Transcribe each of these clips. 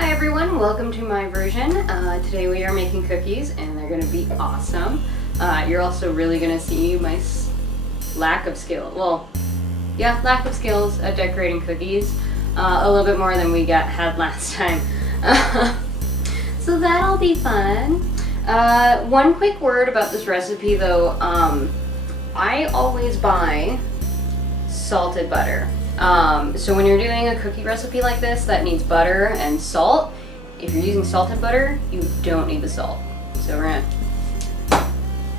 Hi everyone, welcome to MyVersion. Today we are making cookies and they're going to be awesome. You're also really going to see my lack of skill. Well, yeah, lack of skills at decorating cookies. A little bit more than we had last time. So that'll be fun. One quick word about this recipe though. I always buy salted butter. So when you're doing a cookie recipe like this that needs butter and salt, if you're using salted butter, you don't need the salt. So we're gonna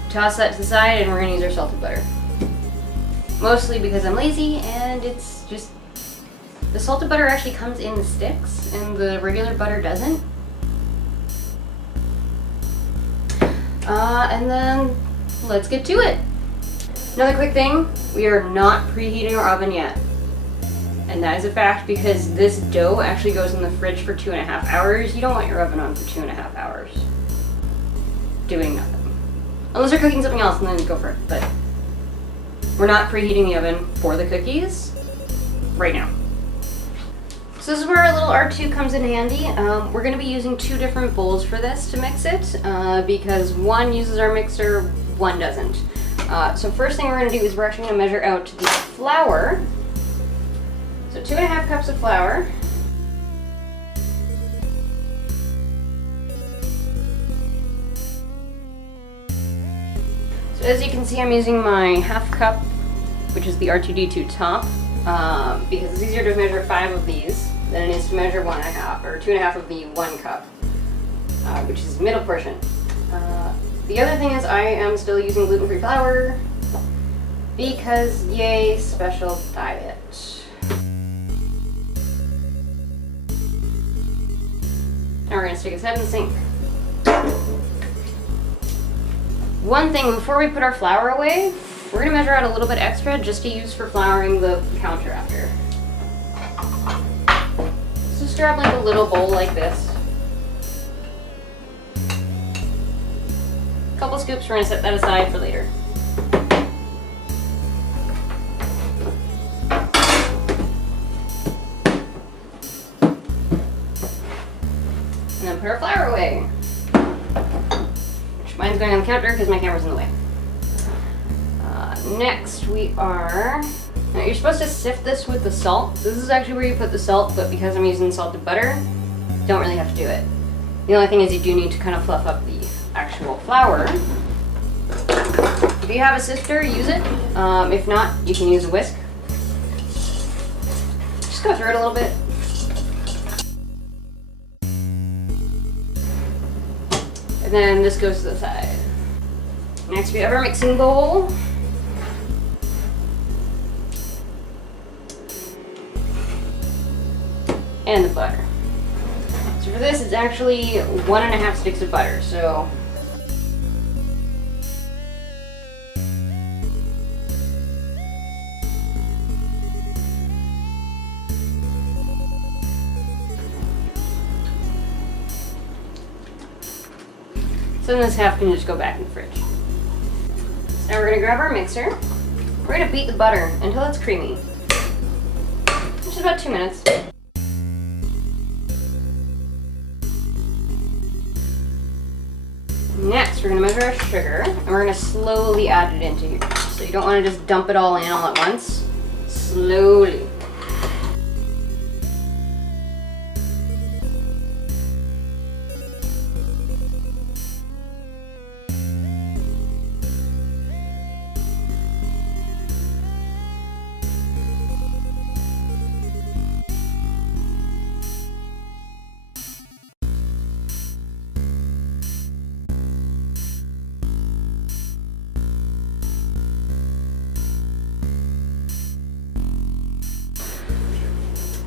toss that to the side and we're gonna use our salted butter. Mostly because I'm lazy and it's just, the salted butter actually comes in the sticks and the regular butter doesn't. And then let's get to it. Another quick thing, we are not preheating our oven yet. And that is a fact because this dough actually goes in the fridge for 2.5 hours. You don't want your oven on for 2.5 hours doing nothing. Unless you're cooking something else and then go for it. But we're not preheating the oven for the cookies right now. So this is where our little R2 comes in handy. We're going to be using 2 different bowls for this to mix it because one uses our mixer, one doesn't. So first thing we're going to do is we're actually going to measure out the flour. So 2.5 cups of flour. So as you can see, I'm using my 1/2 cup, which is the R2D2 top, because it's easier to measure 5 of these than it is to measure 1.5 or 2.5 of the 1 cup, which is the middle portion. The other thing is I am still using gluten-free flour because yay, special diet. Now we're going to stick his head in the sink. One thing, before we put our flour away, we're going to measure out a little bit extra just to use for flouring the counter after. So just grab like a little bowl like this. A couple scoops, we're going to set that aside for later. And then put our flour away. Which mine's going on the counter because my camera's in the way. Next we are, now you're supposed to sift this with the salt. This is actually where you put the salt, but because I'm using salted butter, you don't really have to do it. The only thing is you do need to kind of fluff up the actual flour. If you have a sifter, use it. If not, you can use a whisk. Just go through it a little bit. And then this goes to the side. Next we have our mixing bowl. And the butter. So for this it's actually 1.5 sticks of butter, so then this half can just go back in the fridge. So now we're going to grab our mixer. We're going to beat the butter until it's creamy. Which is about 2 minutes. Next, we're going to measure our sugar and we're going to slowly add it into here. So you don't want to just dump it all in all at once. Slowly.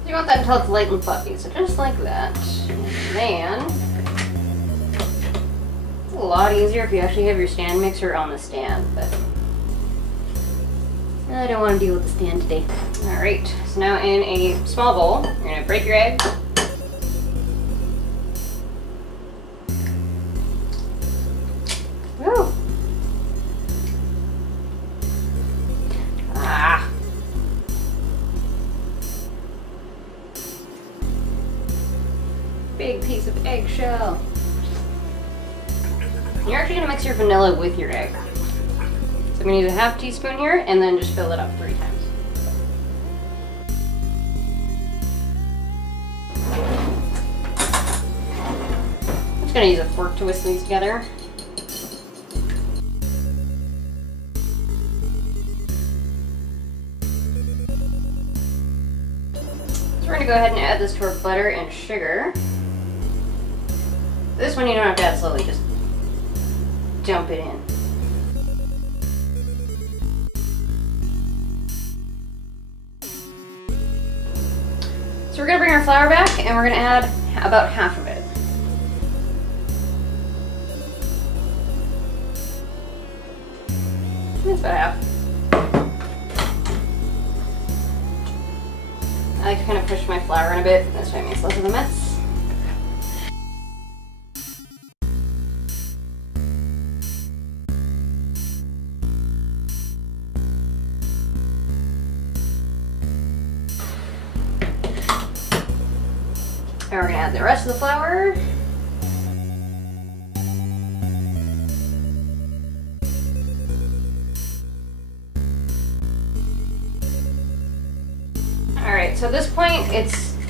You want that until it's light and fluffy, so just like that. And then, it's a lot easier if you actually have your stand mixer on the stand, but I don't want to deal with the stand today. Alright, so now in a small bowl, you're going to break your egg. Woo! big piece of eggshell. You're actually gonna mix your vanilla with your egg. So I'm gonna use a half teaspoon here and then just fill it up 3 times. I'm just gonna use a fork to whisk these together. So we're gonna go ahead and add this to our butter and sugar. This one you don't have to add slowly, just dump it in. So we're gonna bring our flour back and we're gonna add about half of it. That's about half. I like to kind of push my flour in a bit, this way it makes less of a mess. And we're gonna add the rest of the flour. Alright, so at this point,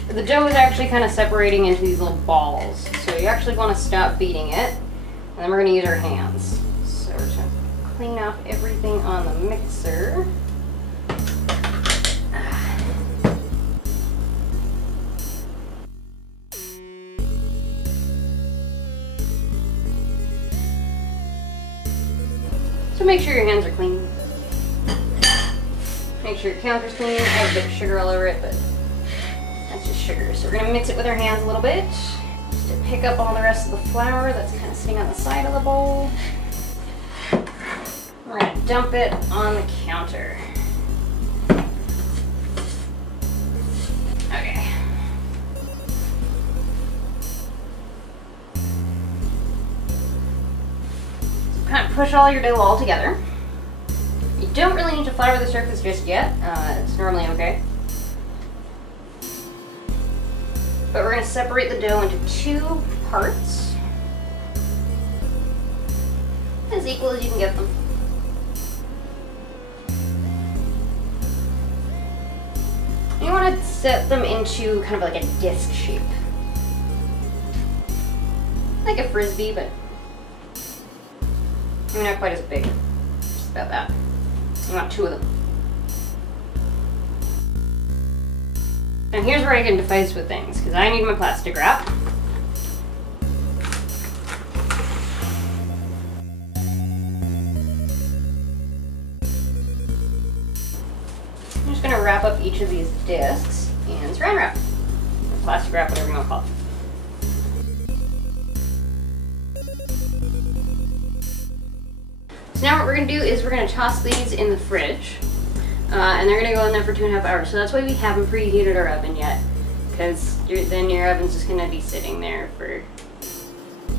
the dough is actually kind of separating into these little balls. So you actually want to stop beating it. And then we're going to use our hands. So we're just going to clean off everything on the mixer. So make sure your hands are clean. Make sure your counter's clean. I have a bit of sugar all over it, but that's just sugar. So we're gonna mix it with our hands a little bit, just to pick up all the rest of the flour that's kind of sitting on the side of the bowl. We're gonna dump it on the counter. Okay. So kind of push all your dough all together. You don't really need to flour the surface just yet. It's normally okay. But we're going to separate the dough into 2 parts, as equal as you can get them. You want to set them into kind of like a disc shape. Like a frisbee, but maybe not quite as big. Just about that. You want 2 of them. And here's where I get into fights with things, because I need my plastic wrap. I'm just going to wrap up each of these discs in saran wrap. Or plastic wrap, whatever you want to call it. So now what we're going to do is we're going to toss these in the fridge. And they're going to go in there for 2.5 hours. So that's why we haven't preheated our oven yet. Because then your oven's just going to be sitting there for,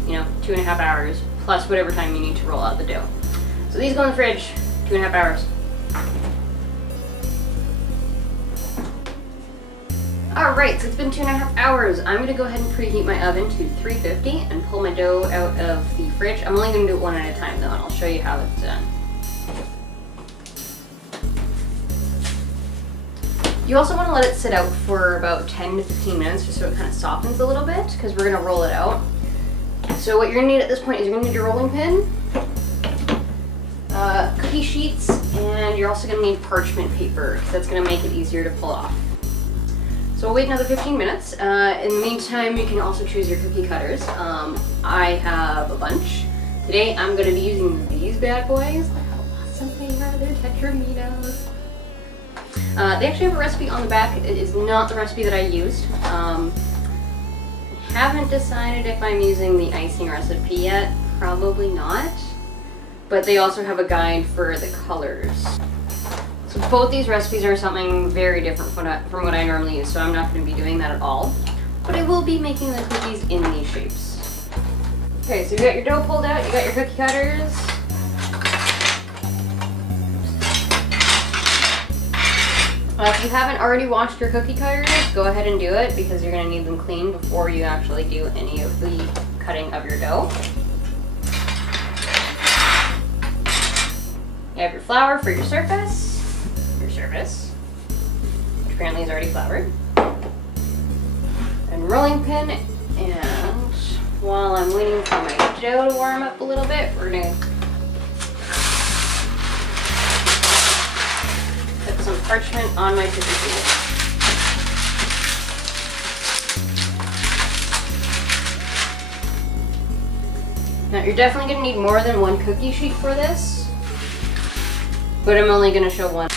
2.5 hours. Plus whatever time you need to roll out the dough. So these go in the fridge, 2.5 hours. Alright, so it's been 2.5 hours. I'm going to go ahead and preheat my oven to 350 and pull my dough out of the fridge. I'm only going to do it one at a time though, and I'll show you how it's done. You also want to let it sit out for about 10 to 15 minutes just so it kind of softens a little bit, because we're going to roll it out. So what you're going to need at this point is you're going to need your rolling pin, cookie sheets, and you're also going to need parchment paper, because that's going to make it easier to pull off. So we'll wait another 15 minutes. In the meantime, you can also choose your cookie cutters. I have a bunch. Today I'm going to be using these bad boys. Look how awesome they are. They're tetraminos. They actually have a recipe on the back. It is not the recipe that I used. I haven't decided if I'm using the icing recipe yet. Probably not. But they also have a guide for the colors. So both these recipes are something very different from what I normally use, so I'm not going to be doing that at all. But I will be making the cookies in these shapes. Okay, so you got your dough pulled out, you got your cookie cutters. If you haven't already washed your cookie cutters, go ahead and do it because you're going to need them clean before you actually do any of the cutting of your dough. You have your flour for your surface, which apparently is already floured, and rolling pin. And while I'm waiting for my dough to warm up a little bit, we're going to put some parchment on my cookie sheet. Now you're definitely going to need more than one cookie sheet for this, but I'm only going to show one.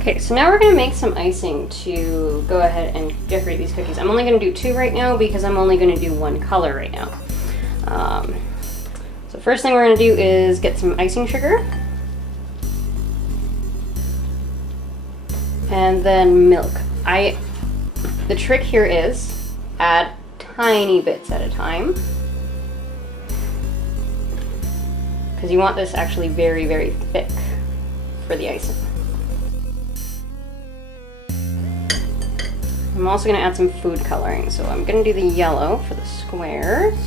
Okay, so now we're going to make some icing to go ahead and decorate these cookies. I'm only going to do 2 right now because I'm only going to do 1 color right now. So first thing we're going to do is get some icing sugar. And then milk. The trick here is add tiny bits at a time, because you want this actually very, very thick for the icing. I'm also going to add some food coloring, so I'm going to do the yellow for the squares.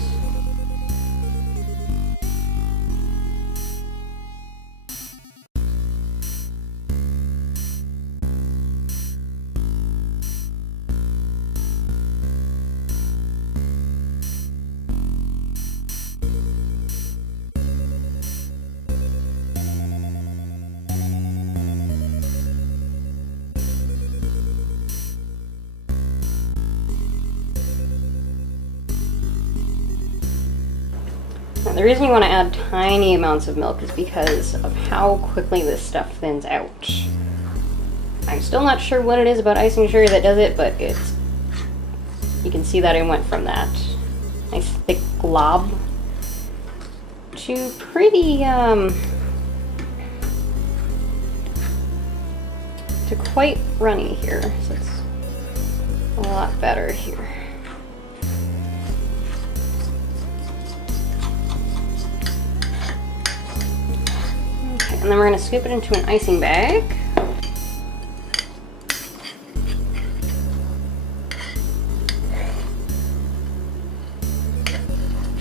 the reason you want to add tiny amounts of milk is because of how quickly this stuff thins out. I'm still not sure what it is about icing sugar that does it, but you can see that I went from that nice thick glob to pretty, to quite runny here. So it's a lot better here. Okay, and then we're going to scoop it into an icing bag.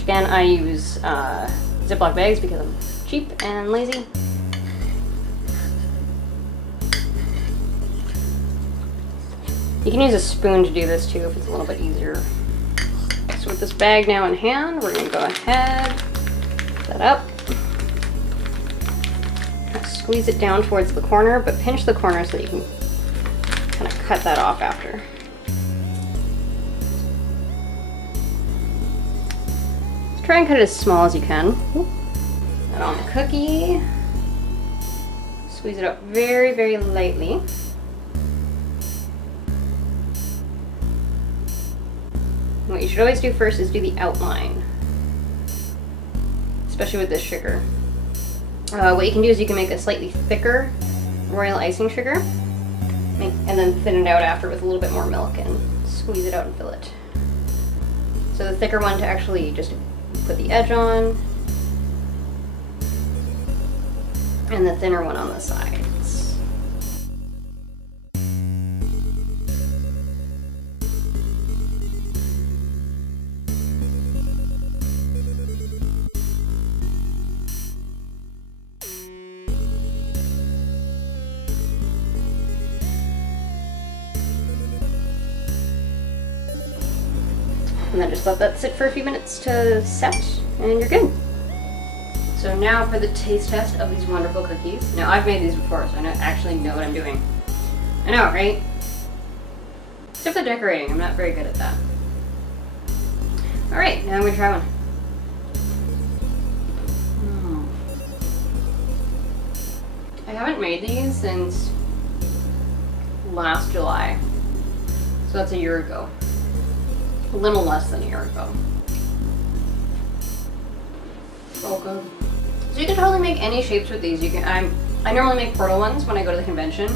Again, I use Ziploc bags because I'm cheap and lazy. You can use a spoon to do this too if it's a little bit easier. So with this bag now in hand, we're going to go ahead, set that up. Squeeze it down towards the corner, but pinch the corner so that you can kind of cut that off after. Try and cut it as small as you can. Put on the cookie. Squeeze it up very, very lightly. And what you should always do first is do the outline, especially with this sugar. What you can do is you can make a slightly thicker royal icing sugar, and then thin it out after with a little bit more milk and squeeze it out and fill it. So the thicker one to actually just put the edge on, and the thinner one on the sides. And then just let that sit for a few minutes to set, and you're good. So now for the taste test of these wonderful cookies. Now I've made these before, so I actually know what I'm doing. I know, right? Except the decorating, I'm not very good at that. All right, now I'm gonna try one. I haven't made these since last July, so that's a year ago. A little less than a year ago. So good. So you can totally make any shapes with these. You can. I normally make portal ones when I go to the convention.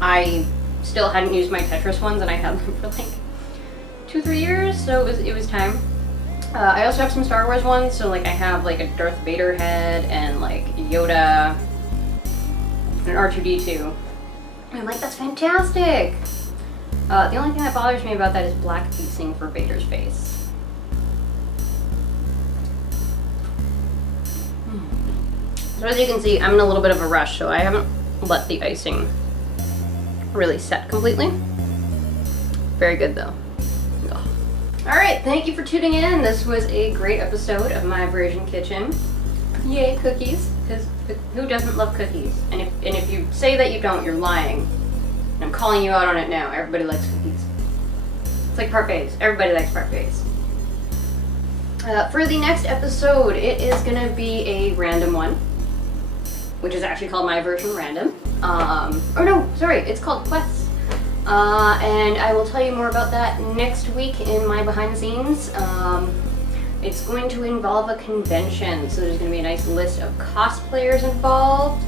I still hadn't used my Tetris ones, and I had them for like 2-3 years, so it was time. I also have some Star Wars ones, so like I have like a Darth Vader head and like Yoda and an R2-D2. And I'm like, that's fantastic. The only thing that bothers me about that is black icing for Vader's face. So as you can see, I'm in a little bit of a rush, so I haven't let the icing really set completely. Very good though. Ugh. All right, thank you for tuning in. This was a great episode of MyVersion Kitchen. Yay, cookies, because who doesn't love cookies? And if you say that you don't, you're lying. And I'm calling you out on it now. Everybody likes cookies. It's like parfaits. Everybody likes parfaits. For the next episode, it is going to be a random one, which is actually called MyVersion Random. Or no, sorry, it's called Quests. And I will tell you more about that next week in my behind the scenes. It's going to involve a convention, so there's going to be a nice list of cosplayers involved.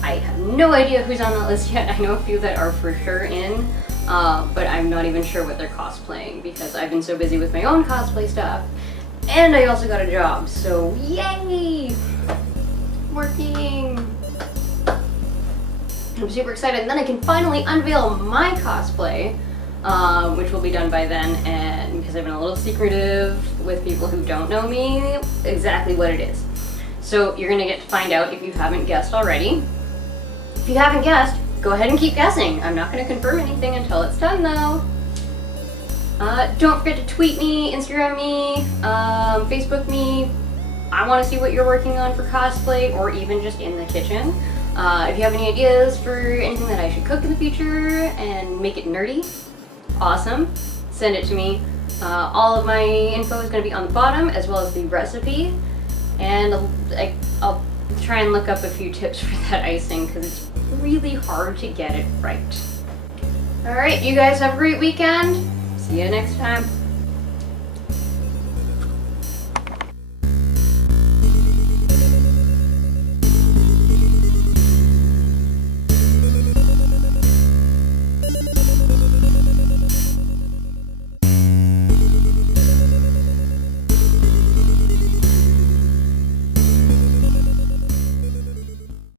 I have no idea who's on that list yet. I know a few that are for sure in, but I'm not even sure what they're cosplaying because I've been so busy with my own cosplay stuff. And I also got a job, so yay! Working! I'm super excited. And then I can finally unveil my cosplay, which will be done by then, and because I've been a little secretive with people who don't know me, exactly what it is. So you're gonna get to find out if you haven't guessed already. If you haven't guessed, go ahead and keep guessing. I'm not gonna confirm anything until it's done though. Don't forget to tweet me, Instagram me, Facebook me. I want to see what you're working on for cosplay or even just in the kitchen. If you have any ideas for anything that I should cook in the future and make it nerdy, awesome. Send it to me. All of my info is going to be on the bottom as well as the recipe. And I'll try and look up a few tips for that icing because it's really hard to get it right. All right, you guys have a great weekend. See you next time.